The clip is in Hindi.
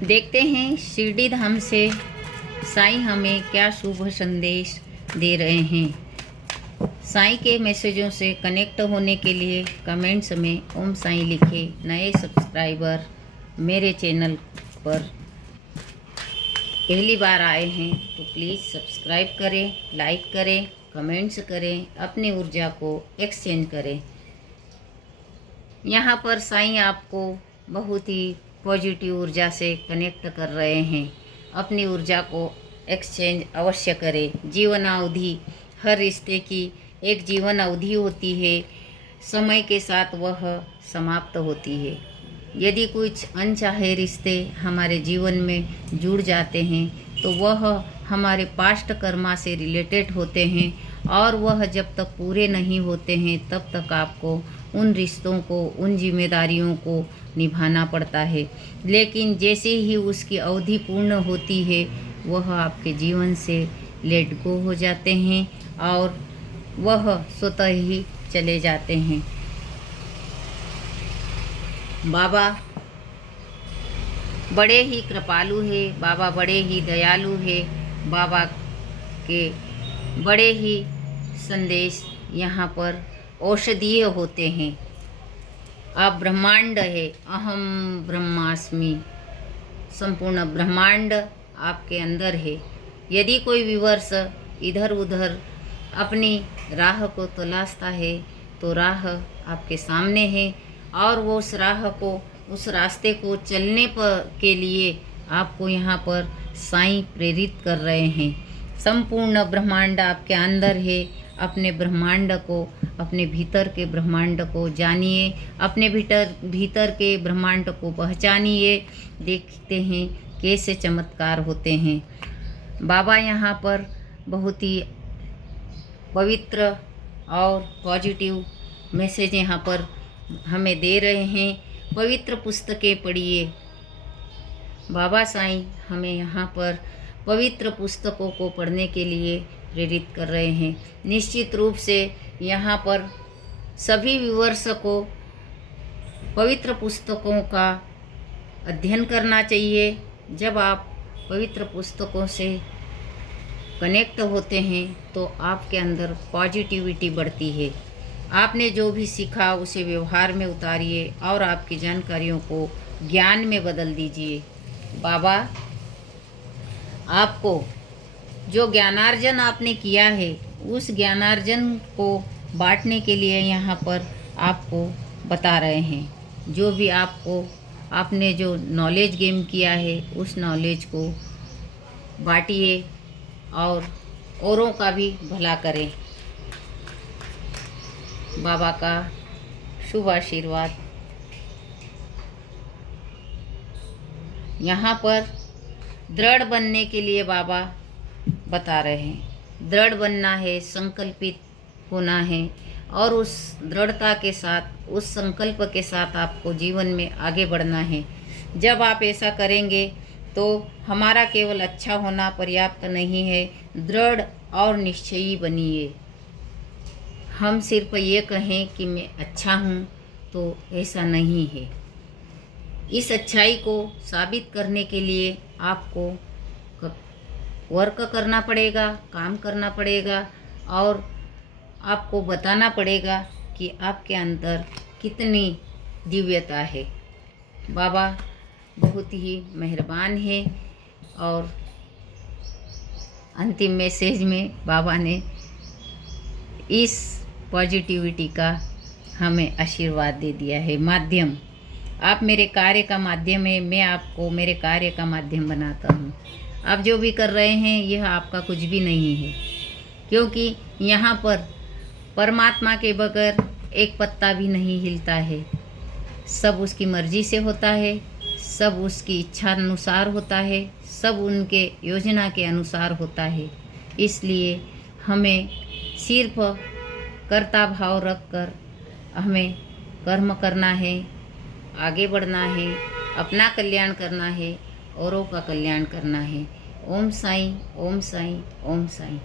देखते हैं शिरडी धाम से साईं हमें क्या शुभ संदेश दे रहे हैं। साईं के मैसेजों से कनेक्ट होने के लिए कमेंट्स में ओम साईं लिखें। नए सब्सक्राइबर मेरे चैनल पर पहली बार आए हैं तो प्लीज़ सब्सक्राइब करें, लाइक करें, कमेंट्स करें, अपनी ऊर्जा को एक्सचेंज करें। यहाँ पर साईं आपको बहुत ही पॉजिटिव ऊर्जा से कनेक्ट कर रहे हैं। अपनी ऊर्जा को एक्सचेंज अवश्य करें। जीवन अवधि, हर रिश्ते की एक जीवन अवधि होती है, समय के साथ वह समाप्त होती है। यदि कुछ अनचाहे रिश्ते हमारे जीवन में जुड़ जाते हैं तो वह हमारे पास्ट कर्मा से रिलेटेड होते हैं और वह जब तक पूरे नहीं होते हैं तब तक आपको उन रिश्तों को, उन जिम्मेदारियों को निभाना पड़ता है। लेकिन जैसे ही उसकी अवधि पूर्ण होती है वह आपके जीवन से लेट गो हो जाते हैं और वह स्वतः ही चले जाते हैं। बाबा बड़े ही कृपालु है, बाबा बड़े ही दयालु है। बाबा के बड़े ही संदेश यहाँ पर औषधीय होते हैं। आप ब्रह्मांड है, अहम ब्रह्मास्मि। संपूर्ण ब्रह्मांड आपके अंदर है। यदि कोई विवर्ष इधर उधर अपनी राह को तलाशता है तो राह आपके सामने है और वो उस राह को, उस रास्ते को चलने के लिए आपको यहाँ पर साईं प्रेरित कर रहे हैं। संपूर्ण ब्रह्मांड आपके अंदर है। अपने ब्रह्मांड को, अपने भीतर के ब्रह्मांड को जानिए, अपने भीतर के ब्रह्मांड को पहचानिए। देखते हैं कैसे चमत्कार होते हैं। बाबा यहाँ पर बहुत ही पवित्र और पॉजिटिव मैसेज यहाँ पर हमें दे रहे हैं। पवित्र पुस्तकें पढ़िए। बाबा साईं हमें यहाँ पर पवित्र पुस्तकों को पढ़ने के लिए प्रेरित कर रहे हैं। निश्चित रूप से यहाँ पर सभी व्यूअर्स को पवित्र पुस्तकों का अध्ययन करना चाहिए। जब आप पवित्र पुस्तकों से कनेक्ट होते हैं तो आपके अंदर पॉजिटिविटी बढ़ती है। आपने जो भी सीखा उसे व्यवहार में उतारिए और आपकी जानकारियों को ज्ञान में बदल दीजिए। बाबा आपको जो ज्ञानार्जन आपने किया है उस ज्ञानार्जन को बांटने के लिए यहाँ पर आपको बता रहे हैं। जो भी आपने जो नॉलेज गेन किया है उस नॉलेज को बांटिए और औरों का भी भला करें। बाबा का शुभ आशीर्वाद। यहाँ पर दृढ़ बनने के लिए बाबा बता रहे हैं। दृढ़ बनना है, संकल्पित होना है और उस दृढ़ता के साथ, उस संकल्प के साथ आपको जीवन में आगे बढ़ना है। जब आप ऐसा करेंगे तो हमारा केवल अच्छा होना पर्याप्त नहीं है, दृढ़ और निश्चयी बनिए। हम सिर्फ ये कहें कि मैं अच्छा हूँ तो ऐसा नहीं है। इस अच्छाई को साबित करने के लिए आपको वर्क करना पड़ेगा, काम करना पड़ेगा और आपको बताना पड़ेगा कि आपके अंदर कितनी दिव्यता है। बाबा बहुत ही मेहरबान है और अंतिम मैसेज में बाबा ने इस पॉजिटिविटी का हमें आशीर्वाद दे दिया है। माध्यम, आप मेरे कार्य का माध्यम है, मैं आपको मेरे कार्य का माध्यम बनाता हूँ। आप जो भी कर रहे हैं यह आपका कुछ भी नहीं है, क्योंकि यहाँ पर परमात्मा के बगैर एक पत्ता भी नहीं हिलता है। सब उसकी मर्जी से होता है, सब उसकी इच्छा अनुसार होता है, सब उनके योजना के अनुसार होता है। इसलिए हमें सिर्फ कर्ता भाव रख कर हमें कर्म करना है, आगे बढ़ना है, अपना कल्याण करना है, औरों का कल्याण करना है। ओम साईं, ओम साईं, ओम साईं।